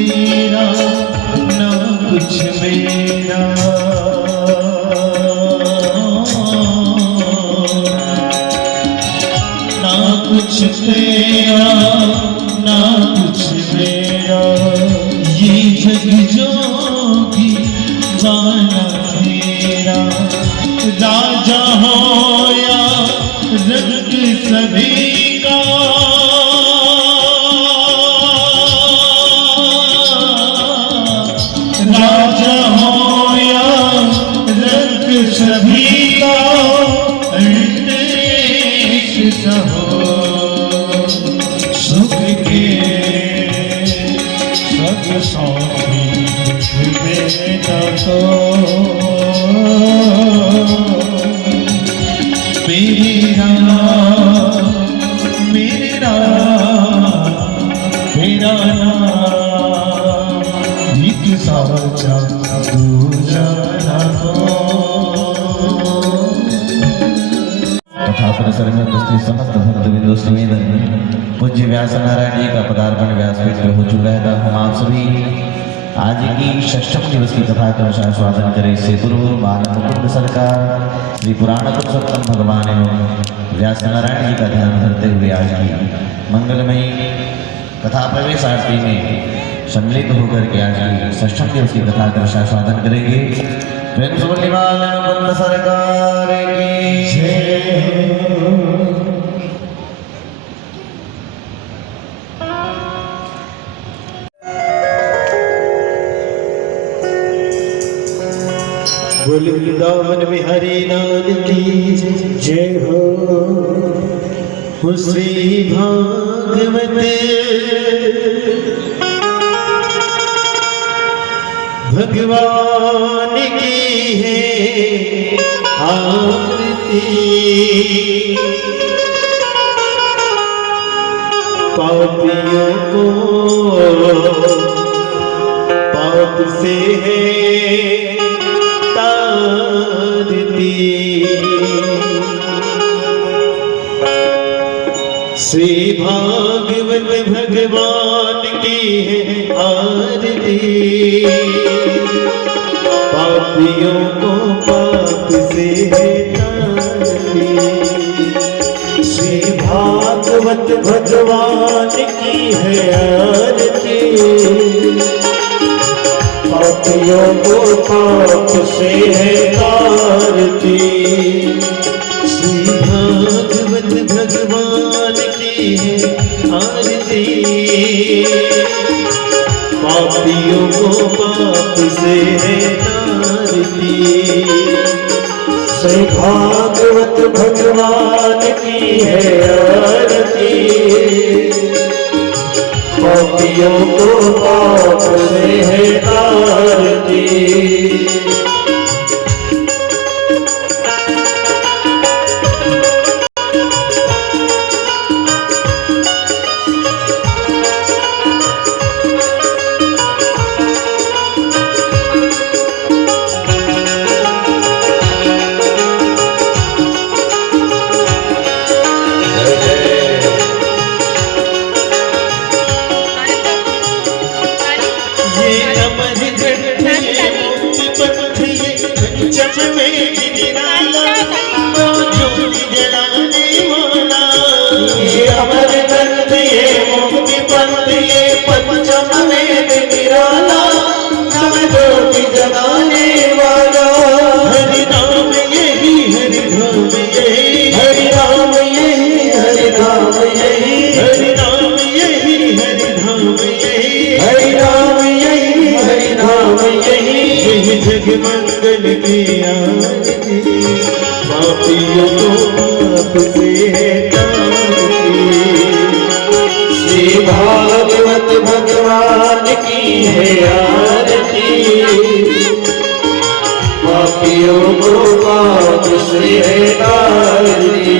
तेरा ना कुछ मेरा, ना कुछ तेरा ना कुछ मेरा, ये जग जोगी गाना मेरा। राजा हो या रंग सभी का, राजा हो या रंग सभी का, देश सहो सुख के सब सौंपी बेटा तो मेरा मेरा मेरा नाम एक साचा दूजा ना हो। तथा परिसर में उपस्थित समस्त भक्तवृंदों से निवेदन, पूज्य व्यास नारायण जी का पदार्पण व्यासपीठ पे हो चुका है। हम आप सभी आज की षष्ठम दिवस की कथा का आस्वादन करें। इससे पूर्व बाल मुकुंद सरकार श्री पुराण पुरुषोत्तम भगवान एवं व्यास नारायण जी का ध्यान धरते हुए आज की मंगलमयी कथा प्रवेश आरती में सम्मिलित होकर के आज की षष्ठम दिवस की कथा का आस्वादन करेंगे। प्रेम से बोलने वाले मुकुंद सरकार की जय। बोल वृंदावन बिहारी लाल की जय हो। श्री भागवत भगवान की है आरती, पापियों को पाप से है श्री भागवत भगवान की है आरती, पापियों को पाप से है तारती। श्री भागवत भगवान की है आरती, पापियों को पाप से है तारती। श्री भागवत भगवान की है आरती, पापियों को पाप से है तारती। श्री भागवत भगवान की है आरती, पापियों को पाप से है तारती। मंगल की आरती, पापियों को पाप से है तारती। श्री भागवत भगवान की है आरती, पापियों को पाप से है तारती।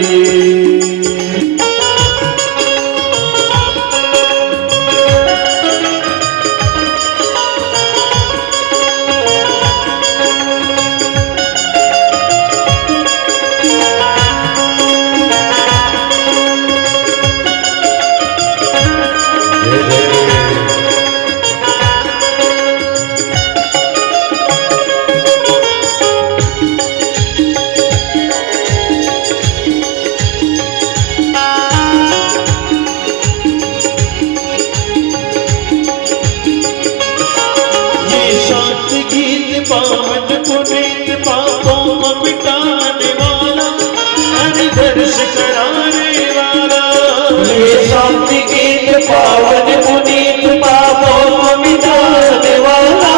पावन पुनीत पापों को मिटाने वाला,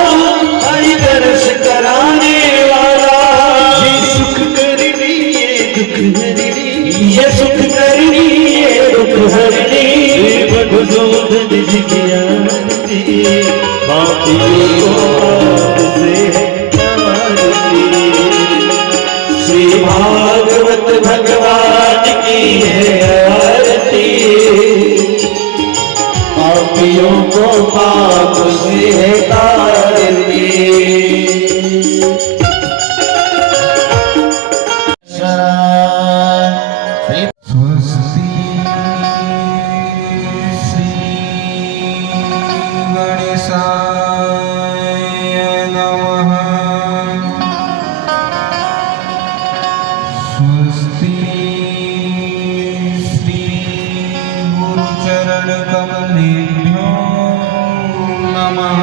हरि दर्श कराने वाला। ये सुख करनी ये दुख हरनी, ये सुख करनी ये दुख हरनी, मधुसूदन जी की आरती, पापियों को पाप से तारती। श्री भागवत भगवान की है आरती, पापियों को पाप से तारती। स्वस्ति श्री गणेशाय नमः। स्वस्ति श्री गुरुचरण कमलेभ्यो नमः।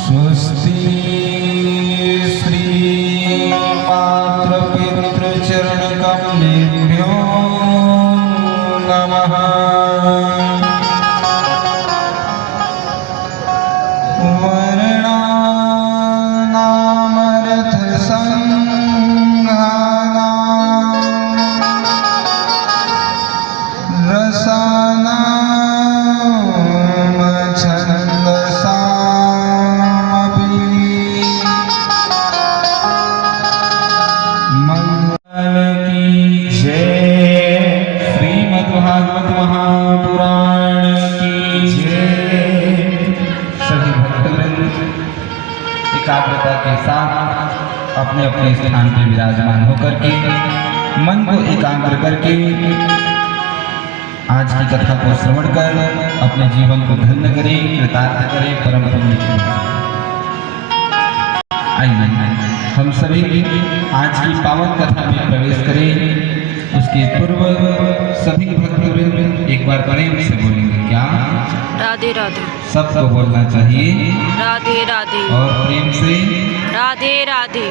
स्वस्ति श्री मातृपितृचरण कमलेभ्यो नमः। वर्णानामर्थ संघानां रसानां छन्दसामपि मंगल की जय। श्रीमद्भागवत महापुराण की जय। सभी भक्तवृंद एकाग्रता के साथ अपने अपने स्थान पर विराजमान होकर के मन को एकाग्र करके आज की कथा को श्रवण कर अपने जीवन को धन्य करें, कृतार्थ करें, परम पुण्य करें। आइए हम सभी आज की पावन कथा में प्रवेश करें। उसके पूर्व सभी भक्तवृंद एक बार प्रेम से बोलेंगे क्या? राधे राधे। सबको बोलना चाहिए राधे राधे। और प्रेम से। राधे राधे।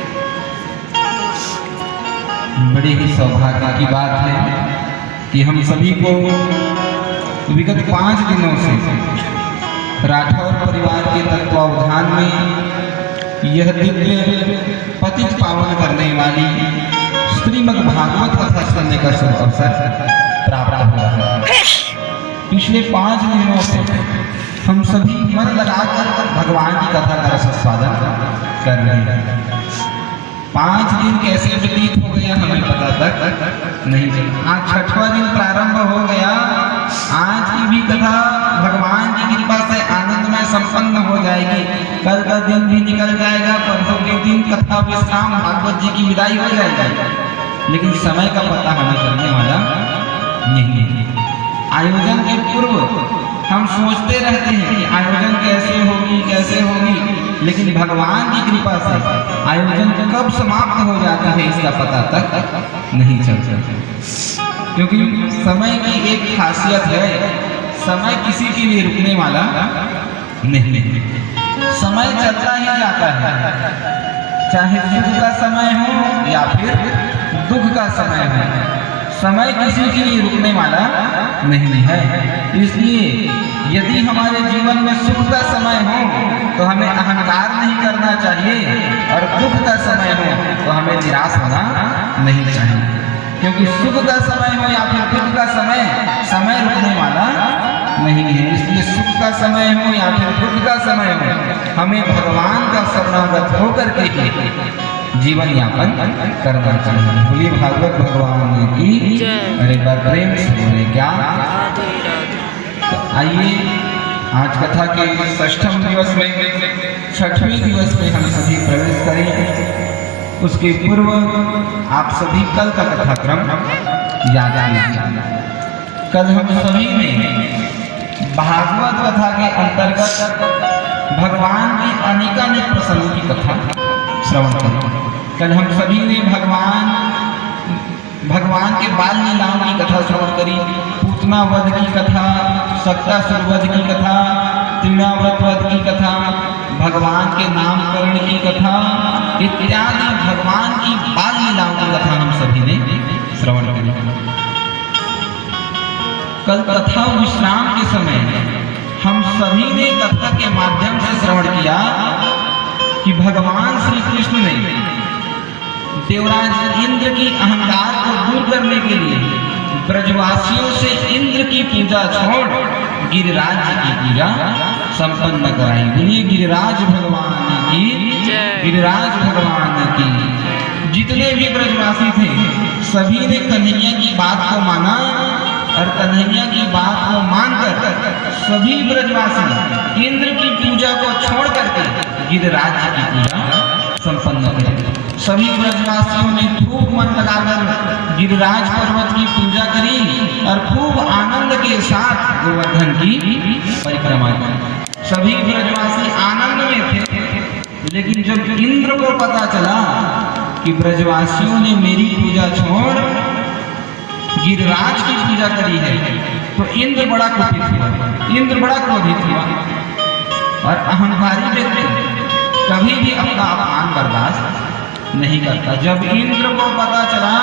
बड़ी ही सौभाग्य की बात है कि हम सभी को विगत 5 दिनों से राठौर परिवार के तत्वावधान में यह दिव्य पतित पावन करने वाली श्रीमद् भागवत कथा सुनने का शुभ अवसर प्राप्त हुआ है। पिछले 5 दिनों से हम सभी मन लगाकर भगवान की कथा का रसास्वादन कर रहे हैं। 5 दिन कैसे व्यतीत हो गया हमें पता तक नहीं चला। आज 6वां दिन प्रारंभ हो गया। आज की भी कथा भगवान की कृपा से आनंदमय संपन्न हो जाएगी। कल का दिन भी निकल जाएगा, परसों के दिन कथा विश्राम भागवत जी की विदाई हो जाएगी, लेकिन समय का पता हमें चलने वाला नहीं है। आयोजन के पूर्व हम सोचते रहते हैं कि आयोजन कैसे होगी, लेकिन भगवान की कृपा से आयोजन कब समाप्त हो जाता है इसका पता तक नहीं चलता, क्योंकि समय की एक खासियत है, समय किसी के लिए रुकने वाला नहीं। समय चलता ही जाता है, चाहे सुख का समय हो या फिर दुख का समय हो। समय किसी के लिए रुकने वाला नहीं है। इसलिए यदि हमारे जीवन में सुख का समय हो तो हमें अहंकार नहीं करना चाहिए, और दुख का समय हो तो हमें निराश होना नहीं चाहिए, क्योंकि सुख का समय हो या फिर दुख का समय, समय रुकने वाला नहीं है। इसलिए सुख का समय हो या फिर दुख का समय हो, हमें भगवान का शरणागत होकर के जीवन यापन करना चाहिए। बोलिए भागवत भगवान की जय। और एक बार प्रेम से बोले क्या? राधे राधे। तो आइए आज कथा के 6ठम दिवस में, 6वें दिवस में हम सभी प्रवेश करें। उसके पूर्व आप सभी कल का कथाक्रम याद कीजिए। कल हम सभी ने भागवत कथा के अंतर्गत भगवान की अनेकानेक प्रसंग की कथा श्रवण करी। कल हम सभी ने भगवान के बाल लीलाओं की कथा श्रवण करी। पूतना वध की कथा, सक्तासुर वध की कथा, तृणाव्रत वध की कथा, भगवान के नामकरण की कथा इत्यादि भगवान की बाल लीलाओं की कथा हम सभी ने श्रवण करी। कल कथा विश्राम के समय हम सभी ने कथा के माध्यम से श्रवण किया कि भगवान श्री कृष्ण ने देवराज इंद्र की अहंकार को दूर करने के लिए ब्रजवासियों से इंद्र की पूजा छोड़ गिरिराज की पूजा संपन्न कराई। बोलिए गिरिराज भगवान की, गिरिराज भगवान की। जितने भी ब्रजवासी थे सभी ने कन्हैया की बात को माना और कन्हैया की बात को मानकर सभी ब्रजवासी इंद्र की पूजा को छोड़ करके गिरिराज की पूजा संपन्न करें। सभी ब्रजवासियों ने खूब मन लगाकर गिरिराज पर्वत की पूजा करी और खूब आनंद के साथ गोवर्धन की परिक्रमा की। सभी ब्रजवासी आनंद में थे, लेकिन जब इंद्र को पता चला कि ब्रजवासियों ने मेरी पूजा छोड़ गिरिराज की पूजा करी है, तो इंद्र बड़ा कुपित हुआ, इंद्र बड़ा क्रोधित हुआ। और अहंकारी व्यक्ति कभी भी अपना अपमान बर्दाश्त नहीं करता। जब इंद्र को पता चला,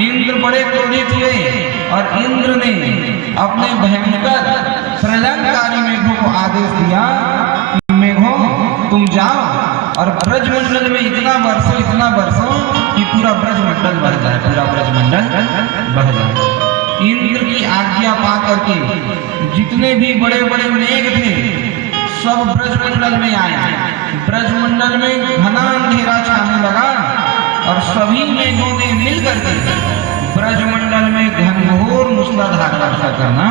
इंद्र बड़े क्रोधित हुए और इंद्र ने अपने भयंकर प्रलयंकारी मेघों को आदेश दिया, मेघों तुम जाओ और ब्रजमंडल में इतना बरसो कि पूरा ब्रजमंडल बह जाए, पूरा ब्रजमंडल बह जाए। इंद्र की आज्ञा पा करके जितने भी बड़े बड़े मेघ थे सब ब्रजमंडल में आए। ब्रजमंडल में घना अंधेरा छाने लगा और सभी मेघों ने मिलकर के ब्रजमंडल में घनघोर मूसलाधार वर्षा करना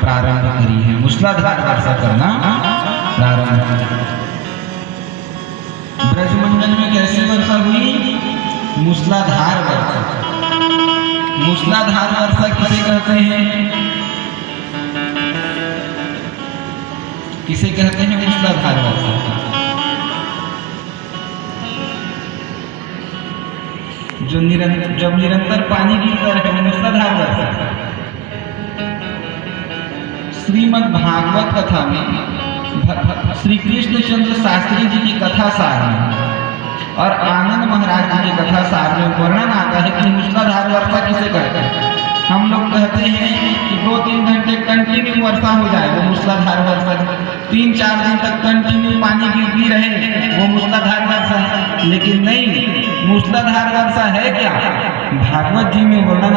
प्रारंभ करी है। मूसलाधार वर्षा करना प्रारंभ करी। ब्रजमंडल में कैसी वर्षा हुई? मूसलाधार वर्षा। मूसलाधार वर्षा किसे कहते हैं? किसे कहते हैं मूसलाधार वर्षा? जब निरंतर पानी गिरता रहे मूसलाधार वर्षा। श्रीमद् भागवत कथा में श्री कृष्णचंद्र शास्त्री जी की कथा सार में और आनंद महाराज जी की कथा सार में वर्णन आता है कि मूसलाधार वर्षा किसे कहते हैं। हम लोग कहते हैं कि 2-3 घंटे कंटिन्यू वर्षा हो जाए, वो मूसलाधार वर्षा। 3-4 दिन तक कंटिन्यू पानी गिरती रहे, वो मूसलाधार वर्षा है। लेकिन नहीं, मूसलाधार वर्षा है क्या? भागवत जी में वर्णन